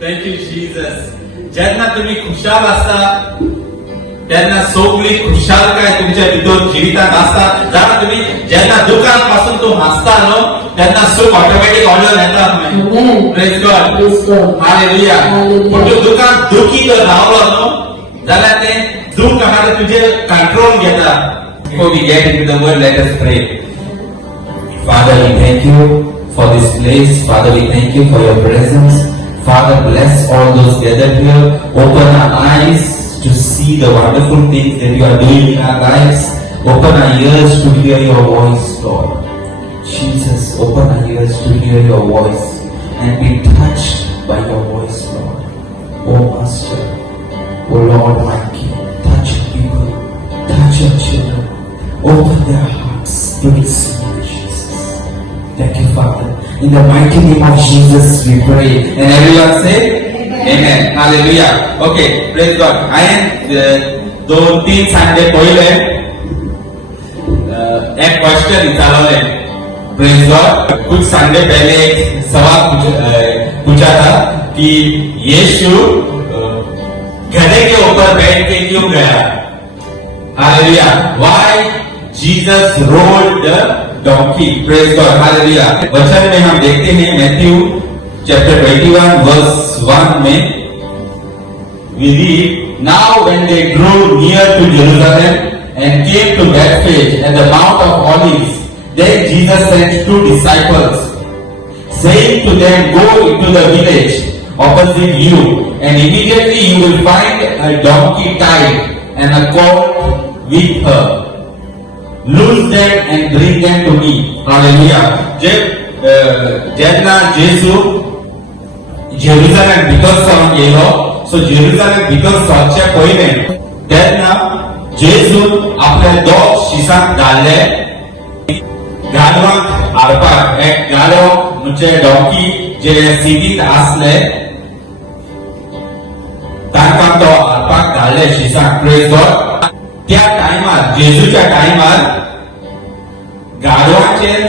Thank you, Jesus. जेन्ना तुम्ही खुशाल असता तेन्ना सगळी खुशालकाय तुमच्या भितर जिवितांत आसता. जाणा तुम्ही जेन्ना दुकान पासून तू हसता न्हू तेन्ना सुख ऑटोमॅटिक ऑर्डर येता. Praise God. हालेलुया. पण तू दुकान दुखी जर रावलो न्हू जाल्यार ते दूख आहा तुजे कंट्रोल घेता. Before we get into the word, let us pray. Father, we thank you for this place. Father, we thank you for your presence. Father, bless all those gathered here. Open our eyes to see the wonderful things that you are doing in our lives. Open our ears to hear your voice, Lord. Jesus, open our ears to hear your voice and be touched by your voice, Lord. Oh Master, oh Lord, my King, touch your people, touch your children. Open their hearts to receive Jesus. Thank you, Father. In the mighty name of Jesus we pray. And everyone say Amen. Hallelujah. Okay, praise God. I am 2-3 Sunday पहिले एक question विचारले. Praise God. कुछ Sunday पहले एक सवाल पूछा था कि यीशु गधे के ऊपर बैठ के क्यों गया? Hallelujah. Why Jesus rode the donkey? Praise God. Hallelujah. वचन में हम देखते हैं मैथ्यू chapter 21 verse 1 में we read, now when they drew near to Jerusalem and came to Bethphage at the Mount of Olives, then Jesus sent 2 disciples, saying to them, go into the village opposite you, and immediately you will find a donkey tied and a colt with her. Loose them and bring them to me. Hallelujah. जेन्ना जेजू Jerusalem भितर सरून गेलो, सो Jerusalem भितर सरचे पयले तेन्ना जेजून आपले 2 शिसांक धाडले गाडवांक हाडपाक. एक गाडो म्हणजे डॉंकी जे सिटींत आसले तांकां तो हाडपाक धाडले शिसांक. Praise God. त्या टायमार जेजूच्या टायमार गाडवाचेर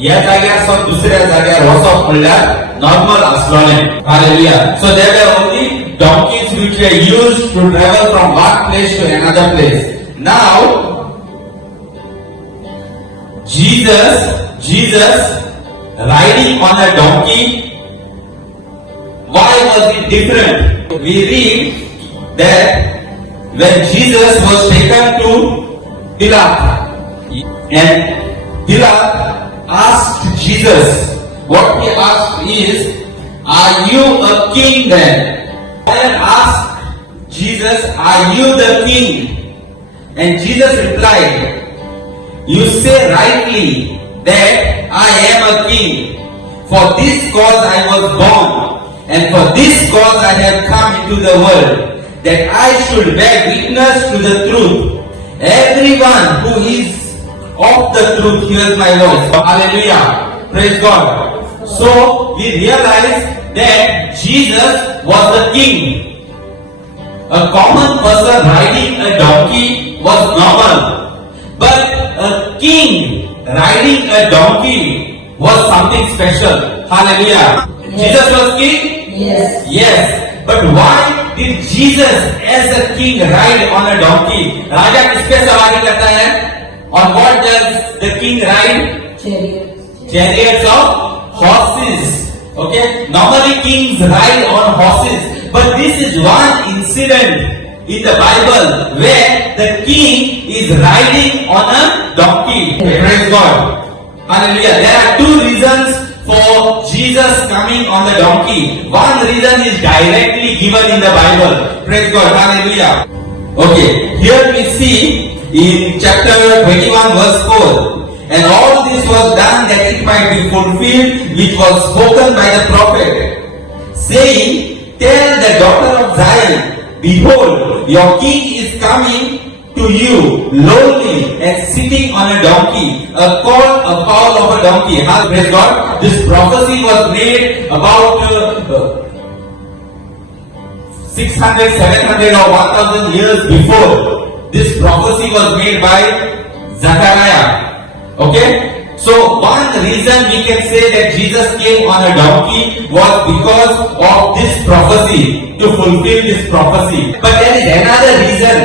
ह्या जाग्यार सावन दुसऱ्या जाग्यार वचप म्हणल्यार नॉर्मल आसलोले. Hallelujah. So there were only donkeys which were used to travel from one place to another place. Now Jesus riding on a donkey, why was it different? We read that when Jesus was taken to Pilate, and Pilate asked Jesus, what he asked is, are you a king then? Pilate asked Jesus, are you the king? And Jesus replied, you say rightly that I am a king. For this cause I was born, and for this cause I have come into the world, that I should bear witness to the truth. Everyone who is of the truth hears my voice. Hallelujah. Praise God. So we realize that Jesus was the king. A common person riding a donkey was normal, but a king riding a donkey was something special. Hallelujah. Yes. Jesus was king? Yes. Yes. But why did Jesus as a king ride on a donkey? राजा किस पे सवारी करता है? On what does the king ride? Chariots of horses. Okay. Normally kings ride on horses, but this is one incident in the Bible where the king is riding on a donkey. Praise God. Hallelujah. There are 2 reasons for Jesus coming on the donkey. One reason is directly given in the Bible. Praise God. Hallelujah. Okay. Here we see in chapter 21 verse 4. And all this was done that it might be fulfilled which was spoken by the prophet, saying, tell the daughter of Zion, behold, your king is coming to you, lowly and sitting on a donkey, a foal of a donkey. Praise God. This prophecy was made about 600, 700 or 1000 years before. This prophecy was made by Zechariah. Okay? So one reason we can say that Jesus came on a donkey was because of this prophecy, to fulfill this prophecy. But there is another reason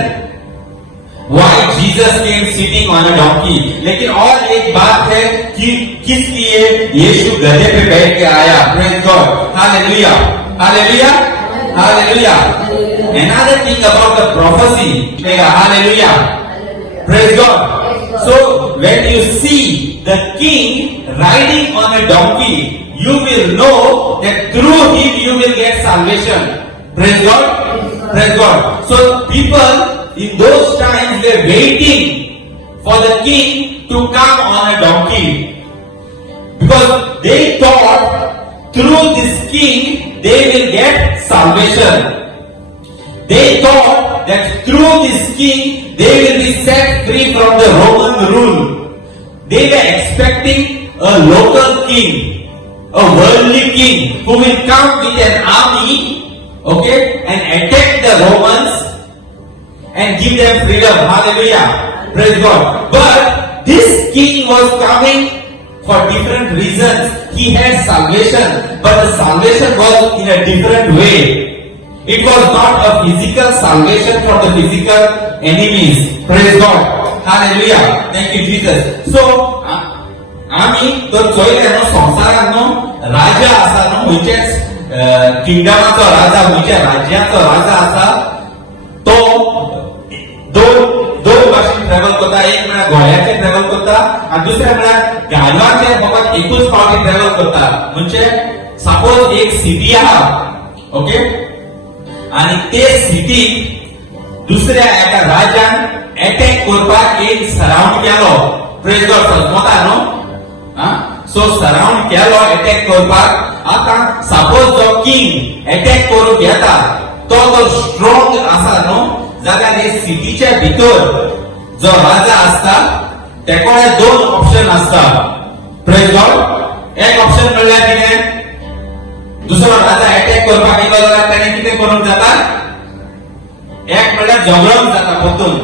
why Jesus came sitting on a donkey. लेकिन और एक बात है कि किस लिए यीशु गधे पे बैठ के आया. Praise God. Hallelujah. Hallelujah. Hallelujah. Another thing about the prophecy. Hallelujah. Praise God. So when you see the king riding on a donkey, you will know that through him you will get salvation. Praise God. Praise God. So people in those times were waiting for the king to come on a donkey, because they thought through this king they will get salvation. They thought that through this king they will be set free from the Roman rule. They were expecting a local king, a worldly king who will come with an army, okay, and attack the Romans and give them freedom. Hallelujah. Praise God. But this king was coming for different reasons. He had salvation, but the salvation was in a different way. It was not a physical salvation for the physical enemies. Praise God. Hallelujah. Thank you, Jesus. So, आम्ही तो चोयल्यानो संवसारांनो राजा आसा न्हू, मुजेच किंगडमाचो राजा, मुजे राज्याचो राजा आसा, तो दोन भाशेन ट्रॅव्हल करता. एक म्हळ्यार गोंयाचे ट्रॅव्हल करता आनी दुसरे म्हळ्यार गालवाचे फकत एकूच फावटी ट्रॅव्हल करता. म्हणजे सपोज एक सिटी आहा, ओके, आणि ते सिटीक दुसऱ्या एका राजान अटॅक करपाक एक सराउंड केलो. Praise God. समजता न्हू. सो सराउंड केलो अटॅक करपाक. आता सपोज जो किंग अटॅक करूंक येता तो स्ट्रॉंग आसा न्हू, जाल्यार हे सिटीच्या भितर जो राजा आसता तेकोडे दोन ऑप्शन आसता. Praise God. एक ऑप्शन म्हणल्यार कितें, दुसरो राजा अटॅक करपाक येयलो जाल्यार ताणें कितें करूंक जाता, एक म्हणल्यार झगडोंक जाता परतून.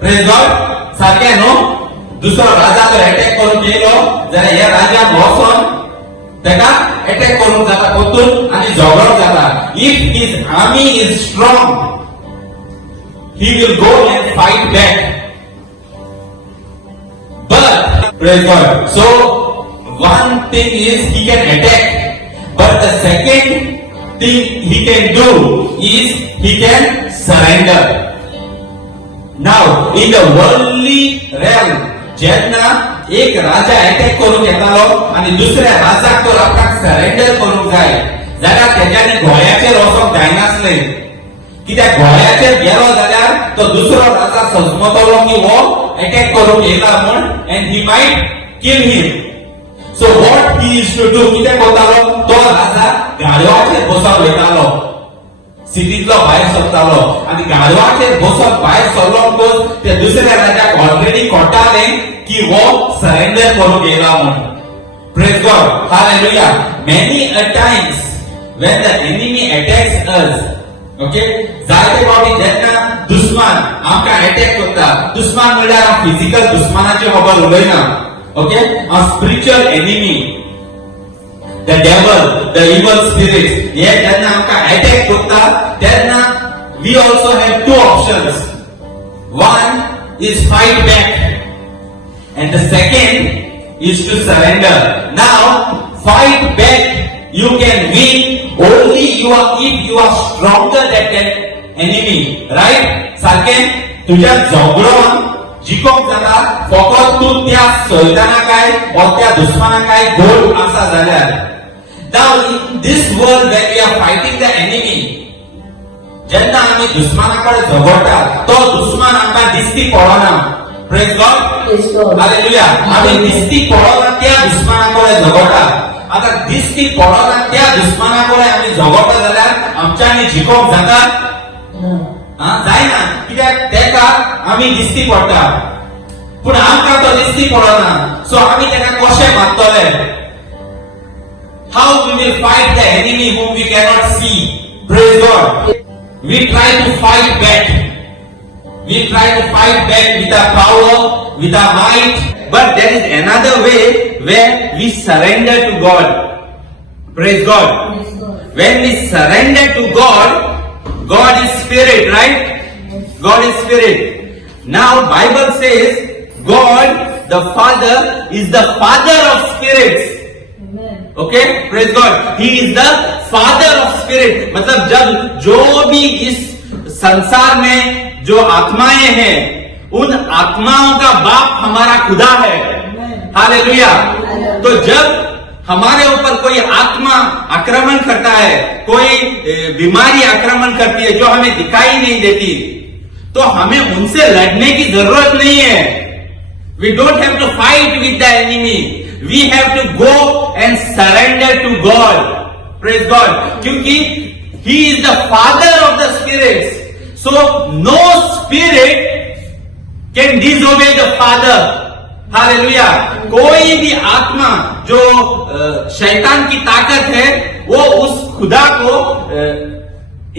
Praise God. सारकें न्हू. दुसरो राजा जर अटॅक करूंक येयलो जाल्यार हे राजाक वचोन ताका अटॅक करूंक जाता परतून आनी झगडोंक जाता. If his army is strong, he will go and fight back. But praise God. So one thing is he can attack, but the second thing he can do is he can surrender. Now in the worldly realm, जेन्ना एक राजा attack करूंक येतालो आनी दुसऱ्या राजाक तो आपणाक surrender करूंक जाय जाल्यार तेज्यानी गोंयाचेर वचोंक जायनासलें. कित्याक गोंयाचेर गेलो जाल्यार तो दुसरो राजा समजतलो की हो अटॅक करूंक येयला म्हूण, and he might kill him. So what he used to do, कितें करतालो, तो राजा गाडवाचेर बसोन वयतालो, सिटींतलो भायर सरतालो आनी गाडवाचेर बसोन भायर सरलो म्हणटच ते दुसऱ्या राजाक ऑलरेडी कळटालें की हो सरेंडर करूंक येयला म्हूण. Praise God. Hallelujah. Many a times when the enemy attacks us, okay, जायते फावटी जेन्ना दुश्मन आमकां अटॅक करता, दुश्मन म्हणल्यार हांव फिजिकल दुश्मनाची खबर उलयना, ओके, हांव spiritual enemy, the devil, the evil spirits, हे जेन्ना आमकां अटॅक करता तेन्ना we also have two options. One is fight back and the second is to surrender. Now fight back you can win only if you are stronger than that enemy, right? सारकें तुज्या झगडोन जिखोवंक जाता फकत तूं त्या सैतानाकाय वा त्या दुश्मनाकाय गोड आसा जाल्यार. Now in this world when we are fighting the enemy, जेन्ना आमी दुश्मनाकडे झगडटा तो दुश्मन आमकां दिसती पडना. Praise God. हालेलुया. आमी दिसती पडना त्या दुश्मनाकडे झगडटा. आता दिसती पडना त्या दुश्मनाकडे आमी झगडटा जाल्यार आमच्यांनी जिखोवंक जाता? जायना. कित्याक तेका आमी दिसती पडटा पूण आमकां तो दिसती पडना. सो आमी तेका कशें मारतले? How we will fight the enemy whom we cannot see? Praise God. We try to fight back. We try to fight back with our power, with our might, but there is another way where we surrender to God. Praise God. Praise God. When we surrender to God, God is spirit, right? God is spirit. Now Bible says God, the Father, is the Father of spirits. Amen. Okay, praise God. He is the Father of spirit. मतलब जब जो भी इस संसार में जो आत्माएं हैं, उन आत्माओं का बाप हमारा खुदा है. हालेलुया. तो जब हमारे ऊपर कोई आत्मा आक्रमण करता है, कोई बीमारी आक्रमण करती है जो हमें दिखाई नहीं देती, तो हमें उनसे लड़ने की जरूरत नहीं है. We don't have to fight with the enemy. We have to go and surrender to God. Praise God. क्योंकि He is the Father of the spirits. So no spirit can disobey the Father. Hallelujah. कोई भी आत्मा जो शैतान की ताकत है, वो उस खुदा को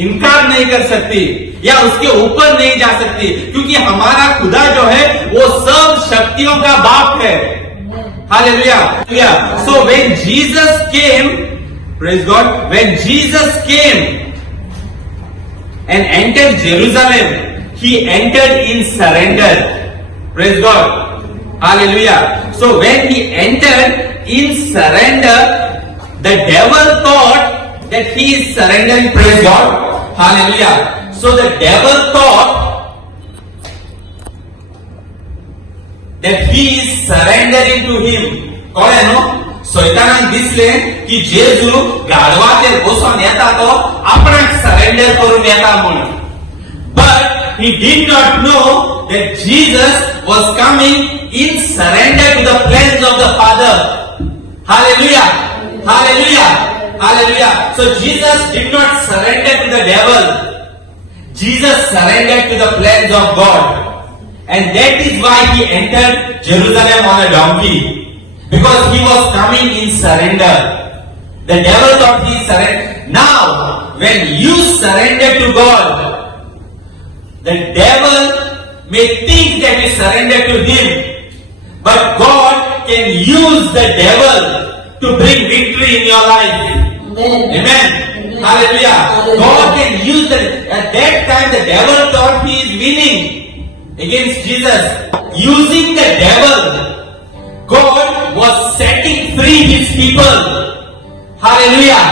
इनकार नहीं कर सकती या उसके ऊपर नहीं जा सकती, क्योंकि हमारा खुदा जो है वो सब शक्तियों का बाप है. Hallelujah. So when Jesus came, praise God, when Jesus came and entered Jerusalem, He entered in surrender. Praise God. Hallelujah. So when He entered in surrender, the devil thought that He is surrendering. Praise God. Hallelujah. So the devil thought that he is surrendering to him. कळ्ळें न्हू? शैतानाक दिसलें की जेजू गाढवाचेर बसून येता तो आपणाक surrender करून येता म्हणून. But he did not know that Jesus was coming in surrender to the plans of the Father. Hallelujah. Hallelujah. Hallelujah. So Jesus did not surrender to the devil. Jesus surrendered to the plans of God. And that is why He entered Jerusalem on a donkey. Because He was coming in surrender. The devil thought He surrendered. Now, when you surrender to God, the devil may think that you surrender to him. But God can use the devil to bring victory in your life. Amen. Amen. Hallelujah. God can use the. At that time, the devil thought he is winning against Jesus. Using the devil, God was setting free His people. Hallelujah.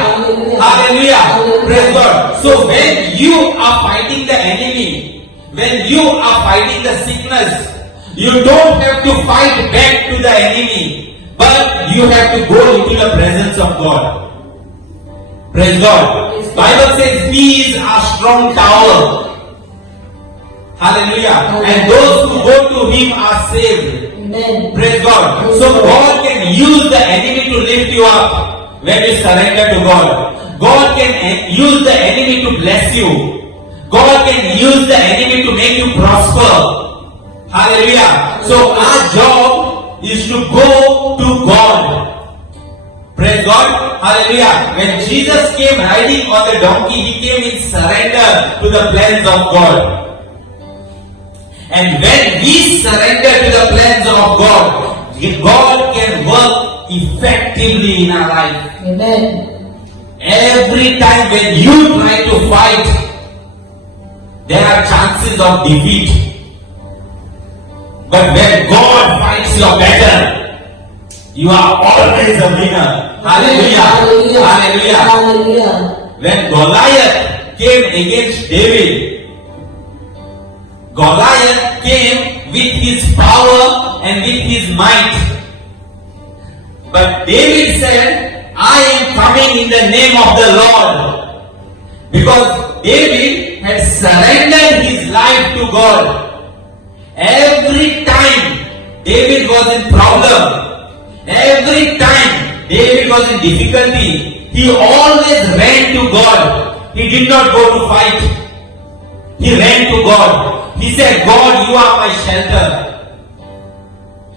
Hallelujah. Praise God. So when you are fighting the enemy, when you are fighting the sickness, you don't have to fight back to the enemy, but you have to go into the presence of God. Praise God. Bible says He is our strong tower. Hallelujah. And those who go to Him are saved. Amen. Praise God. So God can use the enemy to lift you up when you surrender to God. God can use the enemy to bless you. God can use the enemy to make you prosper. Hallelujah. So our job is to go to God. Praise God. Hallelujah. When Jesus came riding on the donkey, He came in surrender to the plans of God. And when we surrender to the plans of God, God can work effectively in our life. Amen. Every time when you try to fight, there are chances of defeat. But when God fights your battle, you are always a winner. Hallelujah. Hallelujah. Hallelujah. When Goliath came against David, Goliath came with his power and with his might. But David said, I am coming in the name of the Lord. Because David had surrendered his life to God. Every time David was in problem, every time David was in difficulty, he always ran to God. He did not go to fight. He ran to God. He said, God, you are my shelter.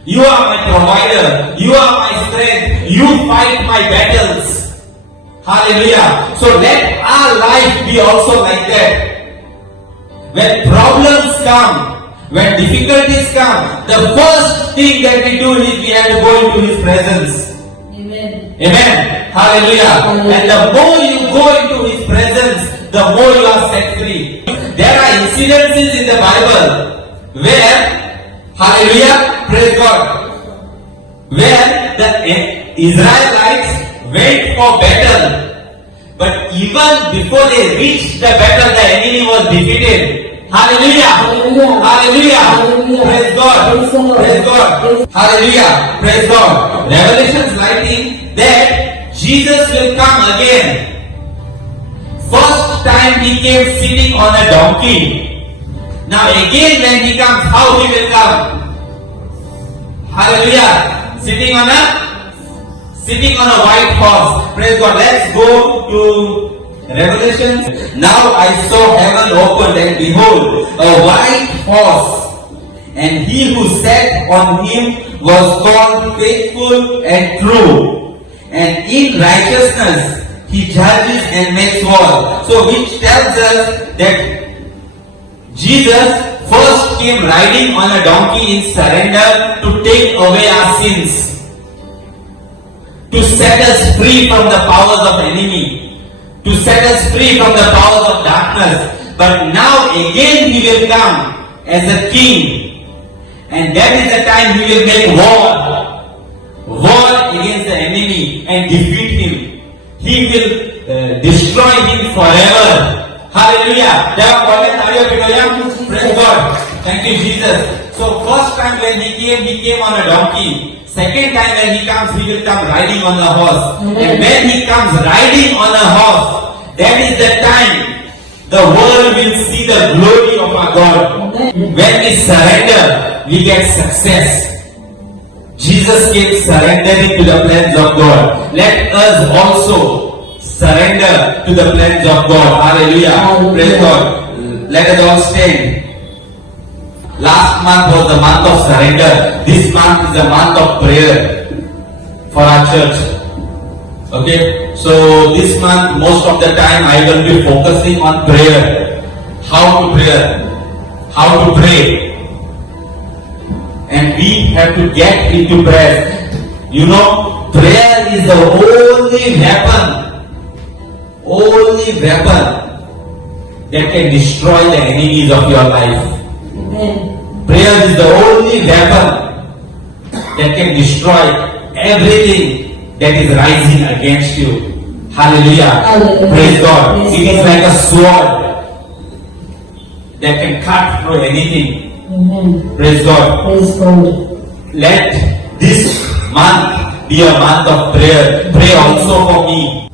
You are my provider. You are my strength. You fight my battles. Hallelujah. So let our life be also like that. When problems come, When difficulties come, the first thing that we do is we have to go into His presence. Amen. Amen. Hallelujah. Hallelujah. And the more you go into His presence, the more you are set free. There are incidences in the Bible where, hallelujah, praise God, where the Israelites went for battle. But even before they reached the battle, the enemy was defeated. Hallelujah. Hallelujah. Hallelujah. Hallelujah. Praise God. Praise the Lord. Praise God. Hallelujah. Praise God. Revelation is writing that Jesus will come again. First time He came sitting on a donkey. Now again when He comes, how He will come? Hallelujah. Sitting on a white horse. Praise God. Let's go to Revelation. Now I saw heaven opened, and behold, a white horse, and He who sat on him was called Faithful and True, and in righteousness He judges and makes war. So which tells us that Jesus first came riding on a donkey in surrender to take away our sins, to set us free from the powers of enemy, to set us free from the powers of darkness. But now again He will come as a king, and that is the time He will make war against the enemy and defeat him. He will destroy him forever. Hallelujah. Praise God. Thank you, Jesus. So first time when He came on a donkey. Second time when He comes, He will come riding on a horse. And when He comes riding on a horse, that is the time the world will see the glory of our God. When we surrender, we get success. Jesus came surrendering to the plans of God. Let us also surrender to the plans of God. Hallelujah. Praise God. Let us all stand. Last month was the month of surrender. This month is the month of prayer for our church. Okay, so this month most of the time I will be focusing on prayer. How to pray. And we have to get into prayer. You know, prayer is the only weapon that can destroy the enemies of your life. Amen. Prayer is the only weapon that can destroy everything that is rising against you. Hallelujah. Hallelujah. Praise God. Praise It is God. like a sword that can cut through anything. Amen. Praise God. Praise God. Let this month be a month of prayer. Pray also for me.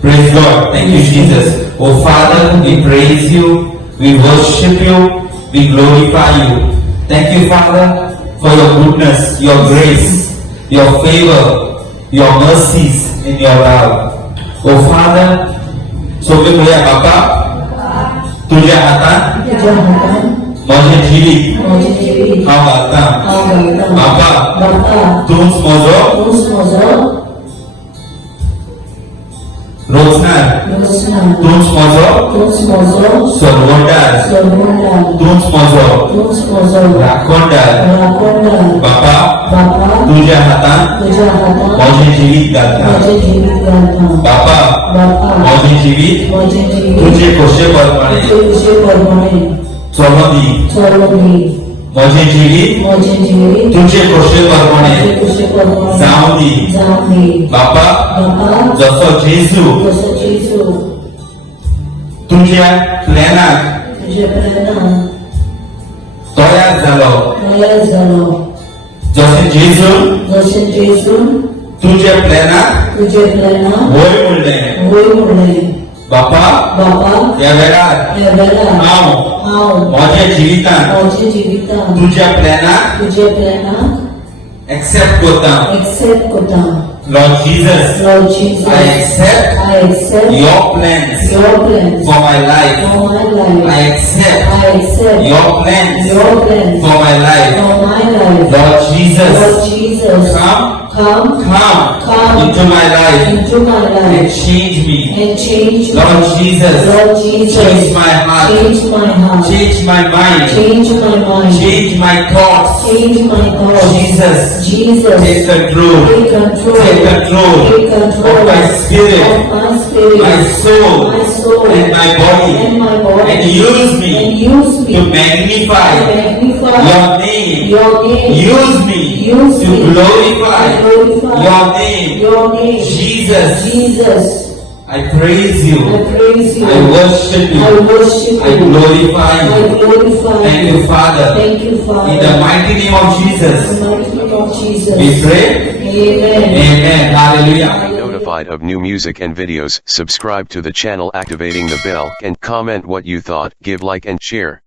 Praise God. Thank you, Jesus. Oh Father, we praise you. We worship you. We glorify you. Thank you, Father, for your goodness, your grace, your favor, your mercies, and your love. Oh Father, so we pray, Bapa, तुझ्या हातात तुझ्या हातात माझे जीवित माझे जीवित हा वार्ता आवडता. बापा बाप्पा, तूच म्हजो तूच म्हजो रोजगार रोजगार. तूच म्हजो तूच म्हजो सर्वोटार सर्वोटार. तूच म्हजो तूच म्हजो राखणदार राखणदार. बापा बाप्पा, तुझ्या हातात तुझ्या हातात माझे जीवित घालता माझे जीवित घालता. बापा बाप्पा, माझे जीवित माझे जीवित तुझे कोशेप्रमाणे तुझे प्रमाणे चलवी चलवी. माझे जीवित माझे जीवित तुझे कोशेप्रमाणे तुझे प्रमाणे जाऊ दी जाऊ दे. बापा बाप्पा, जसो जेजू जसं येशू तुझ्या प्लॅनात तुझ्या प्रेरणात तयार झालो तयार झालो. जसे जेजू जसे येशू तुझ्या प्लॅनात तुझे प्रेरणा वय म्हणले होय म्हणले. बापा बाप्पा, या वेळात या वेळेला हांव माझ्या जिवितांत माझे जीवितांत तुझ्या प्लॅनात तुझे प्रेरणा एक्सेप्ट करता एक्सेप्ट करता. Lord Jesus Lord Jesus, I accept I accept your plans your plans for my life. for my life. I accept I accept your plans your plans for my life. for my life. Lord Jesus, Lord Jesus, come come into my life into my and life change me. and change me. Lord Jesus, Lord Jesus, change my heart, change my heart, change my mind, change my mind, change my thoughts. change my thoughts. Jesus, Jesus, take control, take control, take control take control of my spirit, of my spirit, my soul, my soul, and my body, and my body, and use and me use me to magnify magnify your name. your name. Use me Use to me glorify to glorify your name. your name. Jesus, Jesus, I praise you. I praise you. I worship you. I worship I you. glorify I you. glorify Thank you. you, Father. Thank you, Father. In the mighty name of Jesus, In the mighty name of Jesus. we pray. Amen. Amen. Hallelujah. Be notified of new music and videos. Subscribe to the channel, activating the bell, and comment what you thought. Give like and share.